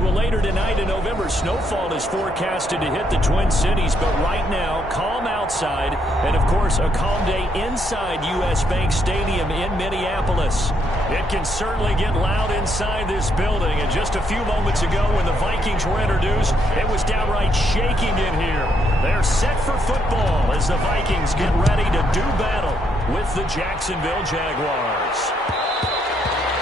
Well, later tonight in November, snowfall is forecasted to hit the Twin Cities, but right now, calm outside, and of course, a calm day inside U.S. Bank Stadium in Minneapolis. It can certainly get loud inside this building, and just a few moments ago when the Vikings were introduced, it was downright shaking in here. They're set for football as the Vikings get ready to do battle with the Jacksonville Jaguars.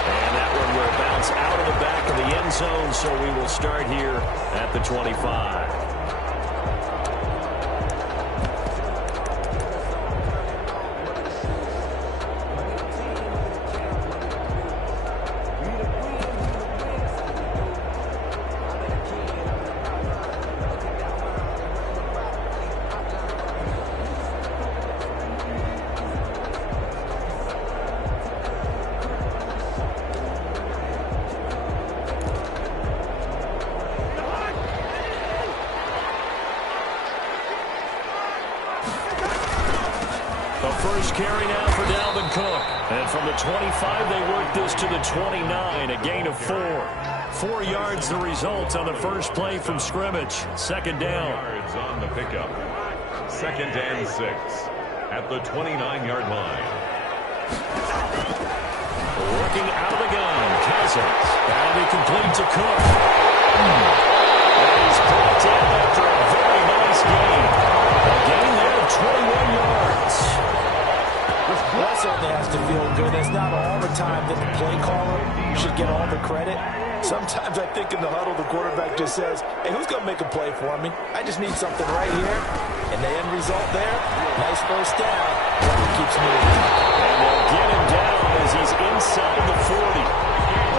And that one will bounce out of the back of the end zone, so we will start here at the 25. First carry now for Dalvin Cook. And from the 25, they work this to the 29, a gain of 4. 4 yards the result on the first play from scrimmage. Second down. Yards on the pickup. 2nd and 6 at the 29-yard line. Working out of the gun, Cousins. That'll be complete to Cook. And he's brought down after a very nice gain. A gain there of 21 yards. That certainly has to feel good. It's not all the time that the play caller should get all the credit. Sometimes I think in the huddle, the quarterback just says, hey, who's going to make a play for me? I just need something right here. And the end result there, nice first down. He keeps moving. And they'll get him down as he's inside the 40.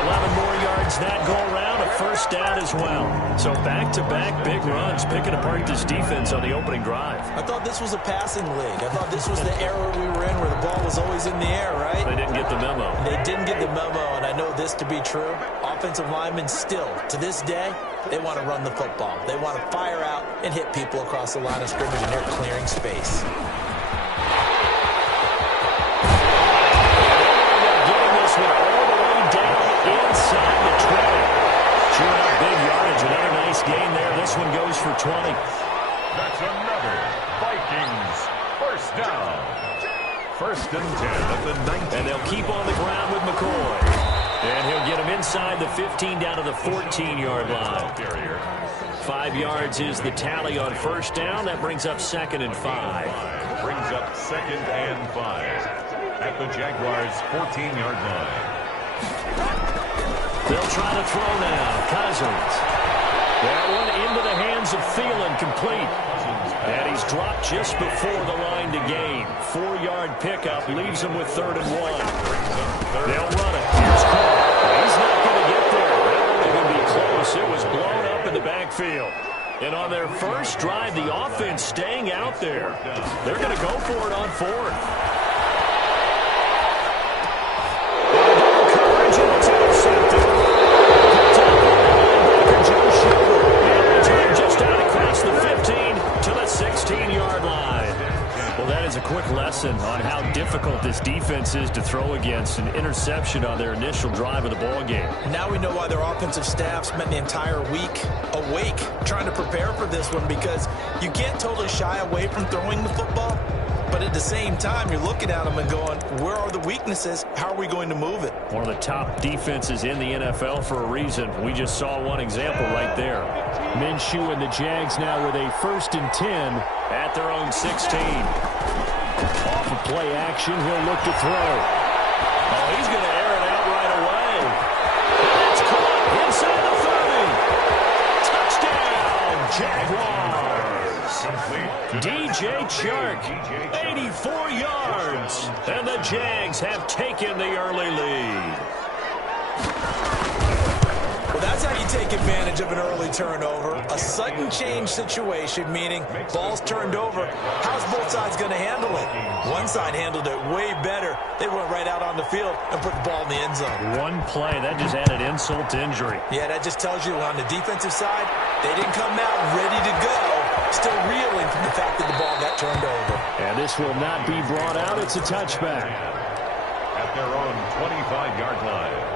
11 more yards that go around, a first down as well. So back-to-back big runs, picking apart this defense on the opening drive. I thought this was a passing league. I thought this was the era we were in where the ball was always in the air, right? They didn't get the memo. They didn't get the memo, and I know this to be true. Offensive linemen still, to this day, they want to run the football. They want to fire out and hit people across the line of scrimmage, and they're clearing space. Getting this one all the way down inside the 20. Chewing up big yardage. Another nice gain there. This one goes for 20. That's another Vikings first down. 1st and 10 at the 19. And they'll keep on the ground with McCoy. And he'll get him inside the 15 down to the 14-yard line. 5 yards is the tally on first down. That brings up 2nd and 5. Brings up 2nd and 5 at the Jaguars' 14-yard line. They'll try to throw now. Cousins. That one into the hands of Thielen, complete. And he's dropped just before the line to gain. 4-yard pickup leaves him with 3rd and 1. They'll run it. Here's Cook. He's not going to get there. That won't even be close. It was blown up in the backfield. And on their first drive, the offense staying out there. They're going to go for it on 4th. A quick lesson on how difficult this defense is to throw against. An interception on their initial drive of the ball game. Now we know why their offensive staff spent the entire week awake trying to prepare for this one, because you can't totally shy away from throwing the football, but at the same time you're looking at them and going, where are the weaknesses? How are we going to move it? One of the top defenses in the NFL for a reason. We just saw one example right there. Minshew and the Jags now with a 1st and 10 at their own 16. Off of play action, he'll look to throw. Oh, he's going to air it out right away. It's caught inside the 30. Touchdown, Jaguars. DJ Chark, 84 yards. And the Jags have taken the early lead. Well, that's how you take advantage of an early turnover. A sudden change situation, meaning ball's turned over. How's both sides going to handle it? One side handled it way better. They went right out on the field and put the ball in the end zone. One play, that just added insult to injury. Yeah, that just tells you on the defensive side, they didn't come out ready to go. Still reeling from the fact that the ball got turned over. And this will not be brought out. It's a touchback. At their own 25-yard line.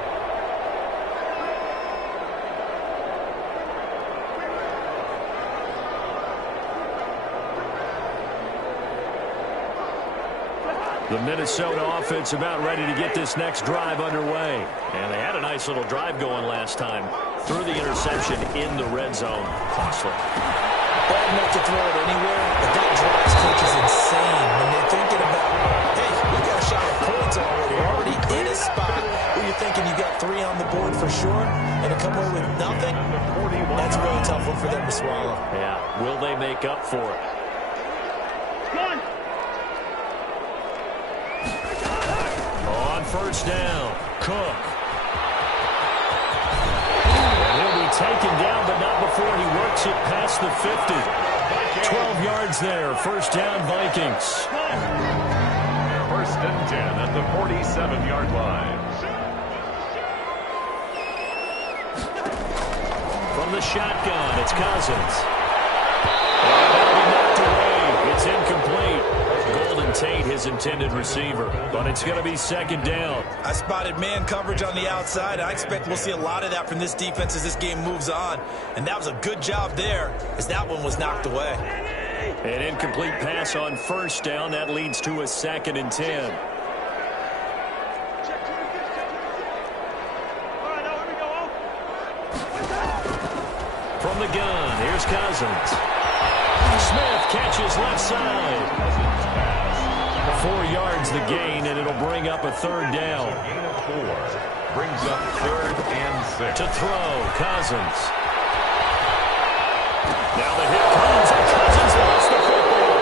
The Minnesota offense about ready to get this next drive underway. And they had a nice little drive going last time. Threw the interception in the red zone. Costly. Bad enough to throw it anywhere, but that drives coaches insane when they're thinking about, hey, we got a shot at points already. We're already in a spot where you're thinking you got 3 on the board for sure, and to come away with nothing, that's a really tough one for them to swallow. Yeah, will they make up for it? On first down, Cook. And he'll be taken down, but not before he works it past the 50. 12 yards there, first down Vikings. First and 10 at the 47-yard line. From the shotgun, it's Cousins. And that'll be knocked away. It's incomplete. Golden Tate, his intended receiver. But it's going to be second down. I spotted man coverage on the outside. I expect we'll see a lot of that from this defense as this game moves on. And that was a good job there as that one was knocked away. An incomplete pass on first down. That leads to a second and 10. From the gun, here's Cousins. Smith catches left side. 4 yards the gain, and it'll bring up a third down. Gain of 4. Brings up 3rd and 6. To throw, Cousins. Now the hit comes, and Cousins lost the football.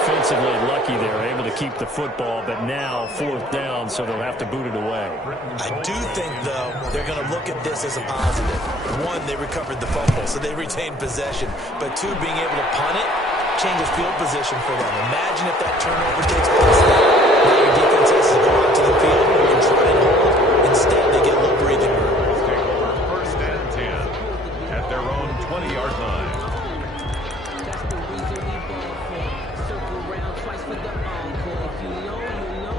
Offensively lucky they're able to keep the football, but now 4th down, so they'll have to boot it away. I do think, though, they're going to look at this as a positive. 1, they recovered the fumble, so they retained possession. But 2, being able to punt it changes field position for them. Imagine if that turnover takes place there. Now your defense has to go out to the field and try and hold. Instead, they get a little breathing room. Take over first and 10 at their own 20-yard line. That's the reason we ball for. Circle around twice for the encore. If you know, you know.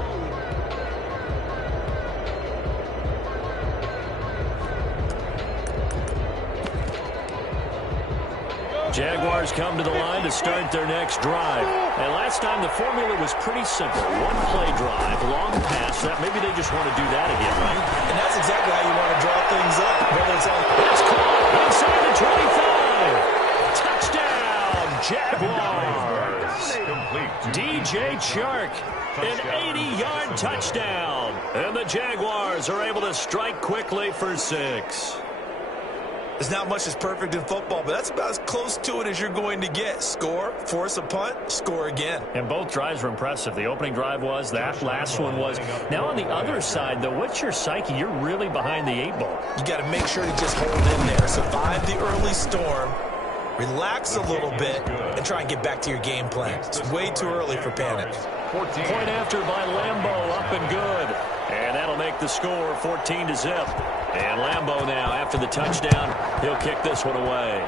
Jaguars come to the line to start their next drive. And last time the formula was pretty simple. 1 play drive, long pass. That maybe they just want to do that again, right? And that's exactly how you want to draw things up. Whether it's on That's caught inside the 25. Touchdown, Jaguars. DJ Chark, an 80-yard touchdown. And the Jaguars are able to strike quickly for 6. There's not much that's perfect in football, but that's about as close to it as you're going to get. Score, force a punt, score again. And both drives were impressive. The opening drive was, that last one was. Now on the other side, though, what's your psyche? You're really behind the 8 ball. You got to make sure to just hold in there. Survive the early storm, relax a little bit, and try and get back to your game plan. It's way too early for panic. Point after by Lambeau, up and good. And that'll make the score 14-0. And Lambeau now, after the touchdown, he'll kick this one away.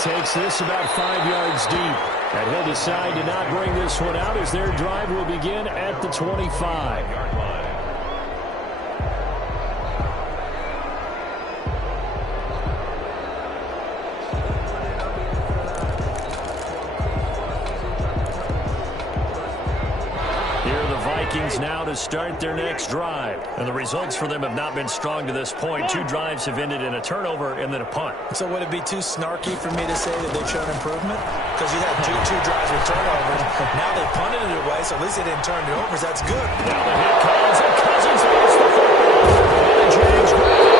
Takes this about 5 yards deep. And he'll decide to not bring this one out as their drive will begin at the 25. Vikings now to start their next drive. And the results for them have not been strong to this point. 2 drives have ended in a turnover and then a punt. So would it be too snarky for me to say that they've shown improvement? Because you had two drives with turnovers. Now they punted it away, so at least they didn't turn it over. So that's good. Now the hit comes, and Cousins lost the football. And the Jags grab it.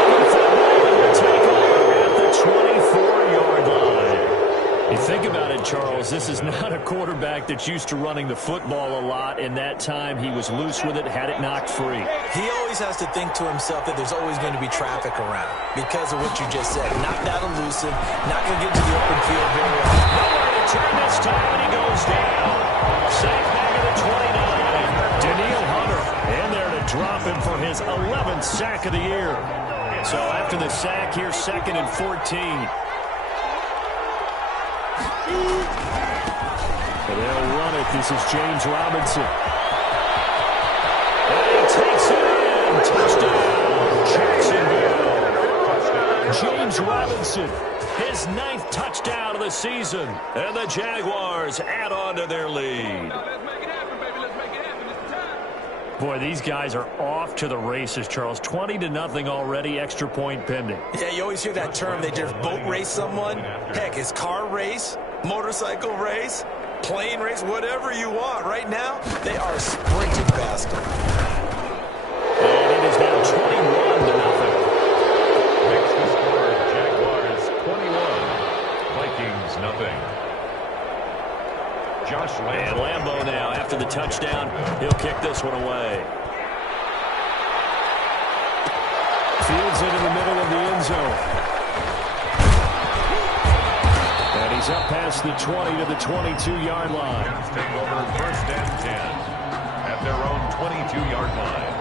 And the football will take over at the 24-yard line. You think about it, Charles, this is not a quarterback that's used to running the football a lot. In that time, he was loose with it, had it knocked free. He always has to think to himself that there's always going to be traffic around because of what you just said. Not that elusive, not going to get to the open field very often. Nowhere to turn this time, and he goes down. Sack back at the 29. Daniil Hunter in there to drop him for his 11th sack of the year. So after the sack, here's 2nd and 14. They'll run it. This is James Robinson. And he takes it in. Touchdown, Jacksonville. James Robinson his 9th touchdown of the season. And the Jaguars add on to their lead. Boy, these guys are off to the races, Charles. 20-0 already, extra point pending. Yeah, you always hear that term. They just boat race someone. Heck, it's car race, motorcycle race, plane race, whatever you want. Right now, they are sprinting faster. And it is now 21-0. Next to score, Jaguars 21, Vikings nothing. Josh Lambo. And Lambo now, after the touchdown, he'll kick this one away. Fields it in the middle of the end zone. And he's up past the 20 to the 22-yard line. Take over 1st and 10 at their own 22-yard line.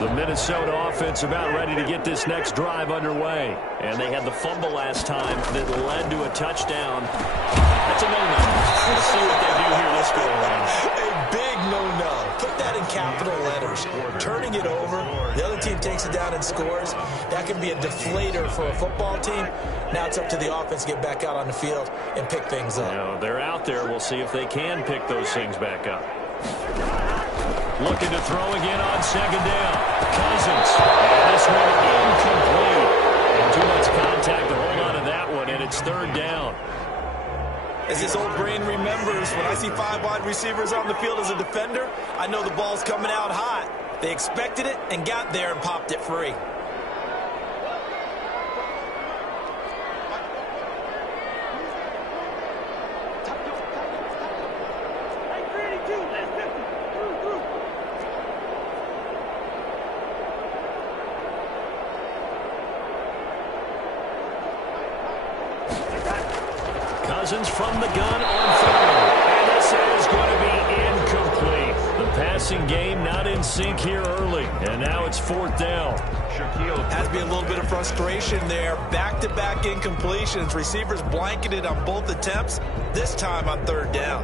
The Minnesota offense about ready to get this next drive underway. And they had the fumble last time that led to a touchdown. That's a no-no. Let's see what they do here this go around. A big no-no. Put that in capital letters. Turning it over, the other team takes it down and scores. That can be a deflator for a football team. Now it's up to the offense to get back out on the field and pick things up. Now, they're out there. We'll see if they can pick those things back up. Looking to throw again on 2nd down. Cousins. And this one incomplete. And too much contact to hold on to that one, and it's 3rd down. As this old brain remembers, when I see 5 wide receivers on the field as a defender, I know the ball's coming out hot. They expected it and got there and popped it free. Cousins from the gun on 3rd. And this is going to be incomplete. The passing game not in sync here early. And now it's 4th down. Has to be a little bit of frustration there. Back-to-back incompletions. Receivers blanketed on both attempts, this time on 3rd down.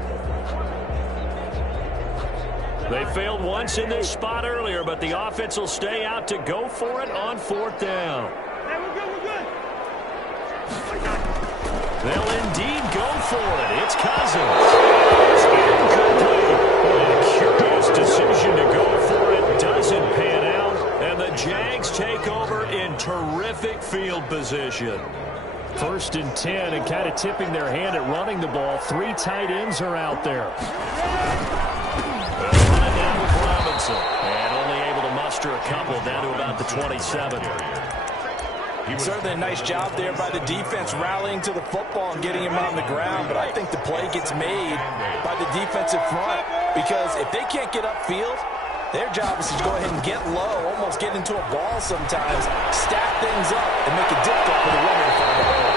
They failed once in this spot earlier, but the offense will stay out to go for it on 4th down. They'll indeed go for it. It's Cousins. It's incomplete. A curious decision to go for it. Doesn't pan out. And the Jags take over in terrific field position. 1st and 10, and kind of tipping their hand at running the ball. 3 tight ends are out there. Running down with Robinson. And only able to muster a couple down to about the 27. Certainly a nice job there by the defense rallying to the football and getting him on the ground, but I think the play gets made by the defensive front because if they can't get upfield, their job is to go ahead and get low, almost get into a ball sometimes, stack things up, and make it difficult for the runner to find a hole.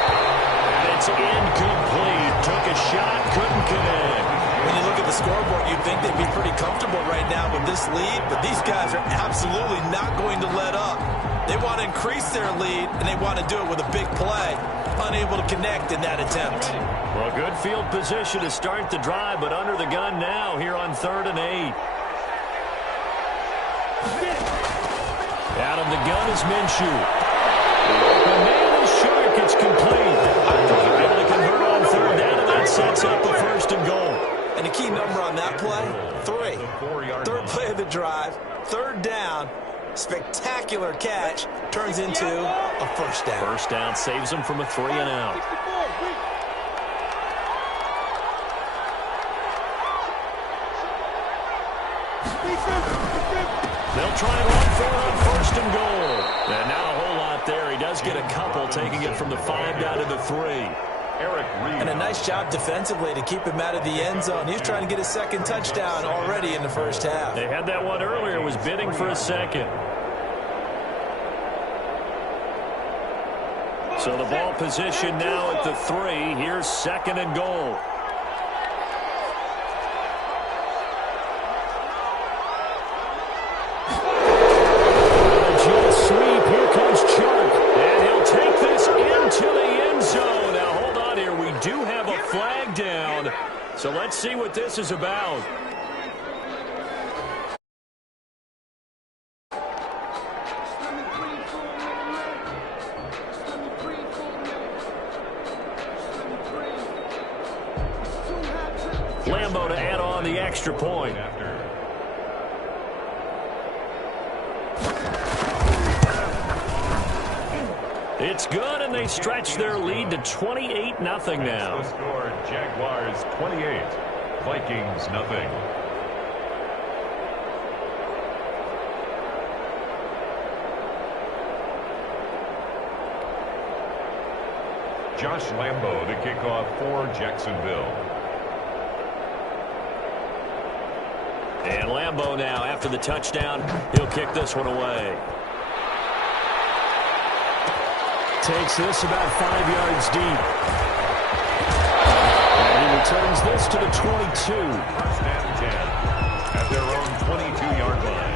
And it's incomplete. Took a shot, couldn't connect. When you look at the scoreboard, you'd think they'd be pretty comfortable right now with this lead, but these guys are absolutely not going to let up. They want to increase their lead, and they want to do it with a big play. Unable to connect in that attempt. Well, good field position to start the drive, but under the gun now here on 3rd and 8. Out of the gun is Minshew. The open man is Shark. It's complete. They're able to convert on 3rd down, and that sets up the 1st and goal. And the key number on that play, 3. 3rd play of the drive, 3rd down. Spectacular catch turns into a 1st down. 1st down saves them from a 3 and out. They'll try and run for it on 1st and goal. And not a whole lot there. He does get a couple, taking it from the 5 down to the 3. And a nice job defensively to keep him out of the end zone. He's trying to get his 2nd touchdown already in the 1st half. They had that one earlier, was bidding for a 2nd. So the ball position now at the 3. Here's 2nd and goal. A jet sweep. Here comes Chark. And he'll take this into the end zone. Now hold on here. We do have a flag down. So let's see what this is about. extra point. It's good, and they stretch their lead to 28-0 now. The score, Jaguars 28, Vikings nothing. Josh Lambo to kick off for Jacksonville. And Lambo now, after the touchdown, he'll kick this one away. Takes this about 5 yards deep. And he returns this to the 22. First and 10 at their own 22-yard line.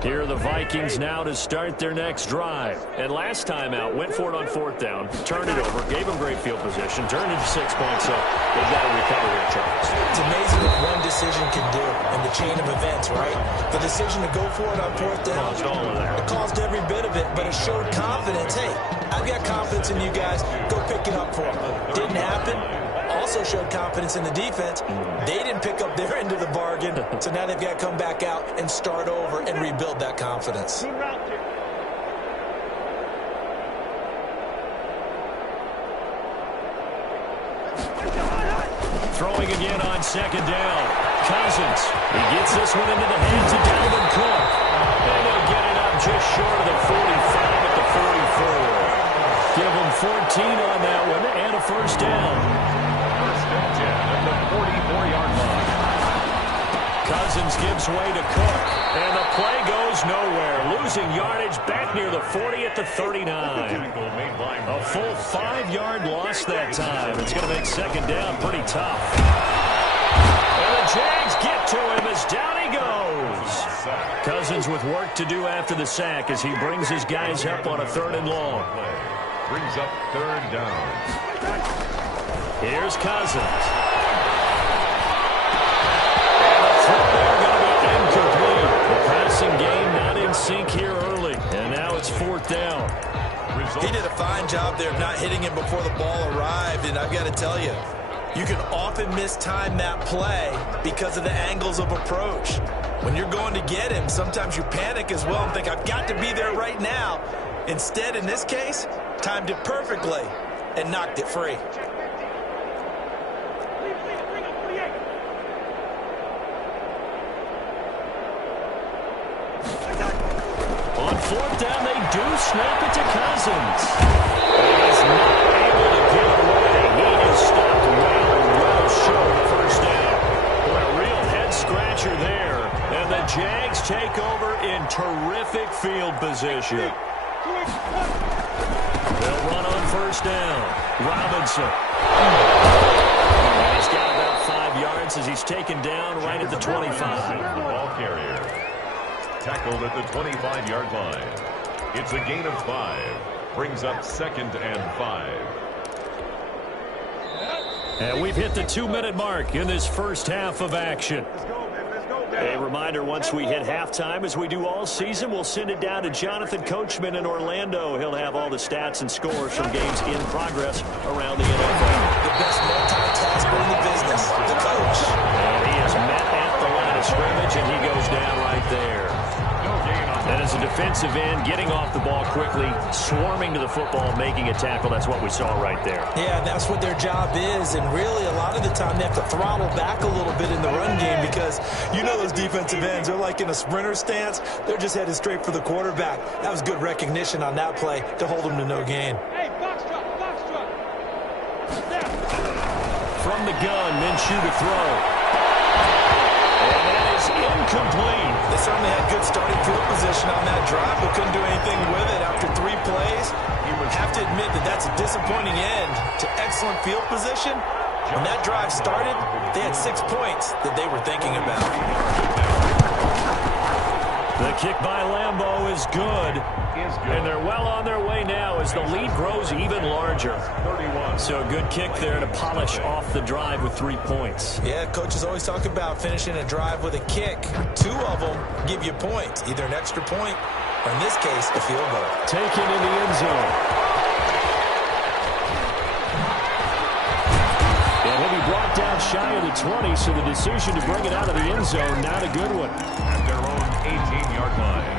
Here are the Vikings now to start their next drive. And last time out, went for it on 4th down, turned it over, gave them great field position, turned into 6 points, so they've got to recover here, Charles. It's amazing what one decision can do in the chain of events, right? The decision to go for it on 4th down, Caused all of that. it caused every bit of it, but it showed confidence. Hey, I've got confidence in you guys. Go pick it up for them. Didn't happen. Also showed confidence in the defense. They didn't pick up their end of the bargain, so now they've got to come back out and start over and rebuild that confidence. Throwing again on 2nd down. Cousins. He gets this one into the hands of Dalvin Cook. And he'll get it up just short of the 45 at the 44. Give him 14 on that one and a first down. First and 10 at the 44-yard line. Cousins gives way to Cook. And the play goes nowhere. Losing yardage back near the 40 at the 39. A full 5-yard loss that time. It's going to make 2nd down pretty tough. And the Jags get to him as down he goes. Cousins with work to do after the sack as he brings his guys up on a 3rd and long. Brings up 3rd down. Here's Cousins. And the throw there going to be incomplete. The passing game not in sync here early. And now it's 4th down. He did a fine job there of not hitting him before the ball arrived, and I've got to tell you, you can often mistime that play because of the angles of approach. When you're going to get him, sometimes you panic as well and think, I've got to be there right now. Instead, in this case, timed it perfectly and knocked it free. On 4th down, they do snap it to Cousins. He's not able to get away. He is stopped well short of 1st down. Boy, a real head-scratcher there. And the Jags take over in terrific field position. They'll run on 1st down. Robinson. And he's got about 5 yards as he's taken down right at the 25. The ball carrier. Tackled at the 25-yard line. It's a gain of 5. Brings up 2nd and 5. And we've hit the 2-minute mark in this first half of action. A reminder, once we hit halftime, as we do all season, we'll send it down to Jonathan Coachman in Orlando. He'll have all the stats and scores from games in progress around the NFL. The best multitasker in the business, the coach. And he is met at the line of scrimmage, and he goes down right there. And as a defensive end, getting off the ball quickly, swarming to the football, making a tackle, that's what we saw right there. Yeah, that's what their job is, and really a lot of the time they have to throttle back a little bit in the run game because you know those defensive ends, they're like in a sprinter stance. They're just headed straight for the quarterback. That was good recognition on that play to hold them to no gain. Hey, box drop, box drop. From the gun, Minshew to throw. And that is incomplete. They certainly had good starting field position on that drive, but couldn't do anything with it after 3 plays. You would have to admit that that's a disappointing end to excellent field position. When that drive started, they had 6 points that they were thinking about. The kick by Lambo is good. And they're well on their way now as the lead grows even larger. So a good kick there to polish off the drive with 3 points. Yeah, coaches always talk about finishing a drive with a kick. 2 of them give you points, either an extra point or in this case, a field goal. Taken in the end zone. And he'll be brought down shy of the 20, so the decision to bring it out of the end zone, not a good one. At their own 18-yard line.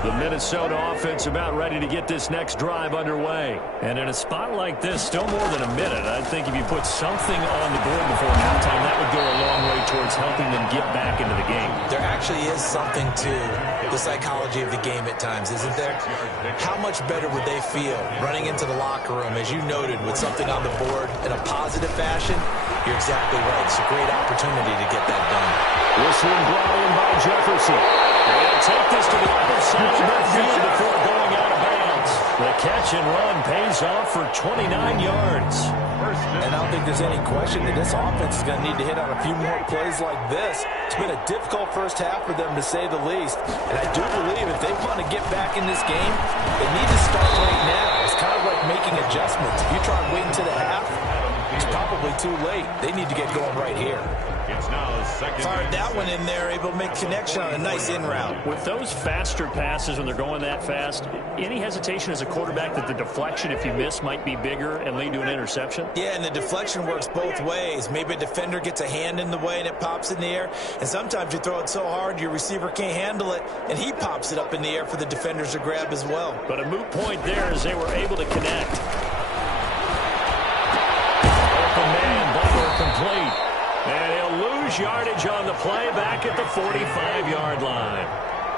The Minnesota offense about ready to get this next drive underway. And in a spot like this, still more than a minute, I think if you put something on the board before halftime, that would go a long way towards helping them get back into the game. There actually is something to the psychology of the game at times, isn't there? How much better would they feel running into the locker room, as you noted, with something on the board in a positive fashion? You're exactly right. It's a great opportunity to get that done. This one brought in by Jefferson. They'll take this to the other side of midfield before going out of bounds. The catch and run pays off for 29 yards. And I don't think there's any question that this offense is going to need to hit on a few more plays like this. It's been a difficult first half for them, to say the least. And I do believe if they want to get back in this game, they need to start right now. It's kind of like making adjustments. If you try waiting to the half, it's probably too late. They need to get going right here. It's now second. Fired that one in there, able to make connection on a nice in route. With those faster passes when they're going that fast, any hesitation as a quarterback that the deflection, if you miss, might be bigger and lead to an interception? Yeah, and the deflection works both ways. Maybe a defender gets a hand in the way and it pops in the air. And sometimes you throw it so hard your receiver can't handle it, and he pops it up in the air for the defenders to grab as well. But a moot point there as they were able to connect. Open man, Butler complete. And he'll lose yardage on the play back at the 45-yard line.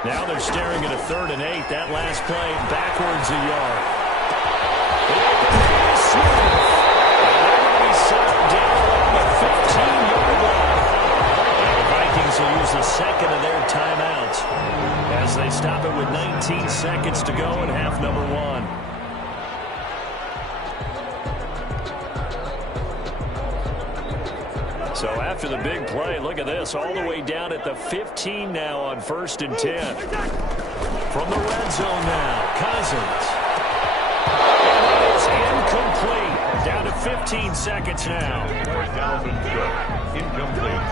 Now they're staring at a 3rd and 8. That last play backwards a yard. The open man is Smith. And they're going to be settled down along the 15-yard line. And the Vikings will use the second of their timeouts as they stop it with 19 seconds to go in half number 1. So after the big play, look at this, all the way down at the 15 now on 1st and 10. From the red zone now, Cousins. And it is incomplete. Down to 15 seconds now. 4th down and good. Incomplete.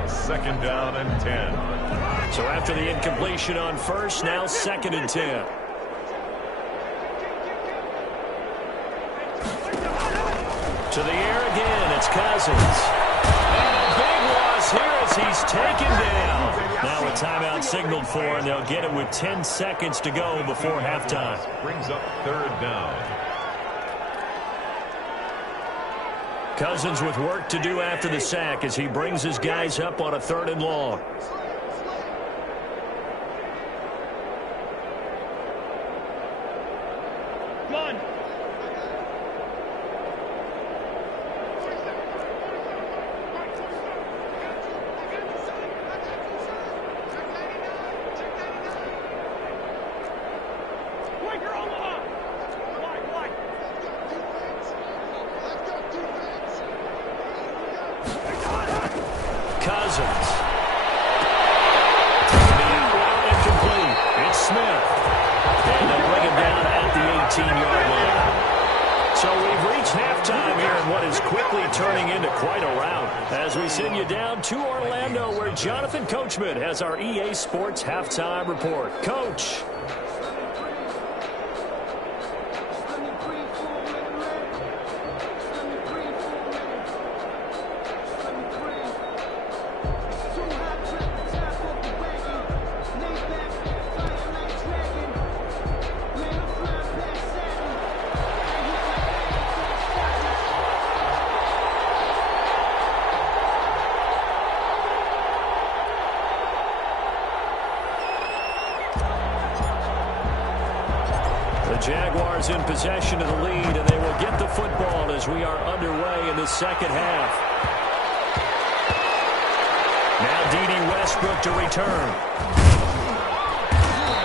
It's 2nd down and 10. So after the incompletion on 1st, now 2nd and 10. To the air again, it's Cousins. And a big loss here as he's taken down. Now a timeout signaled for, and they'll get it with 10 seconds to go before halftime. Brings up 3rd down. Cousins with work to do after the sack as he brings his guys up on a 3rd and long. Cousins. Incomplete. It's Smith. And they'll bring him down at the 18-yard line. So we've reached halftime here in what is quickly turning into quite a rout as we send you down to Orlando where Jonathan Coachman has our EA Sports halftime report. Coach. Jaguars in possession of the lead, and they will get the football as we are underway in the second half. Now D.D. Westbrook to return.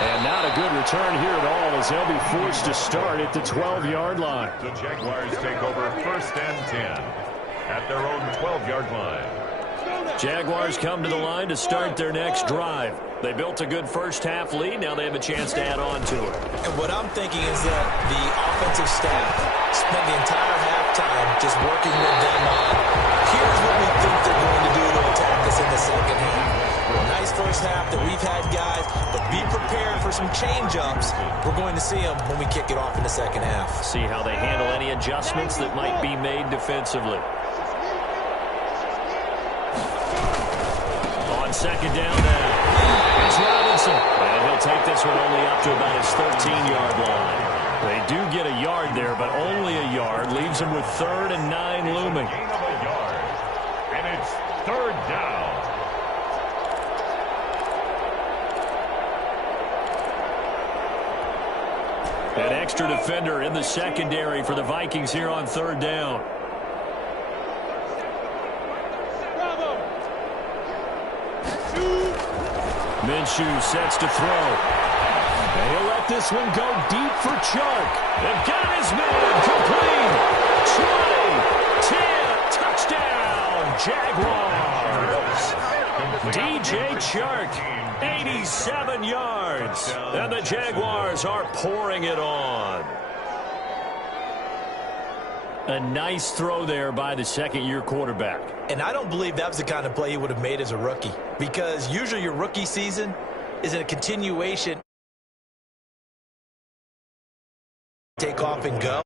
And not a good return here at all as they'll be forced to start at the 12-yard line. The Jaguars take over 1st and 10 at their own 12-yard line. Jaguars come to the line to start their next drive. They built a good first half lead. Now they have a chance to add on to it. And what I'm thinking is that the offensive staff spent the entire half halftime, just working with them on, here's what we think they're going to do to attack us in the second half. Nice first half that we've had, guys, but be prepared for some change-ups. We're going to see them when we kick it off in the second half. See how they handle any adjustments that might be made defensively. On second down now, it's Robinson. And he'll take this one only up to about his 13-yard line. They do get a yard there, but only a yard. Leaves them with 3rd and 9 looming. Gain of a yard. And it's 3rd down. An extra defender in the secondary for the Vikings here on 3rd down. Bravo. Minshew sets to throw. And he'll let this one go deep for Chark. They've got his man complete. 20, 10, touchdown, Jaguars. DJ Chark, 87 yards. And the Jaguars are pouring it on. A nice throw there by the second-year quarterback. And I don't believe that was the kind of play he would have made as a rookie, because usually your rookie season is a continuation. Take off and go.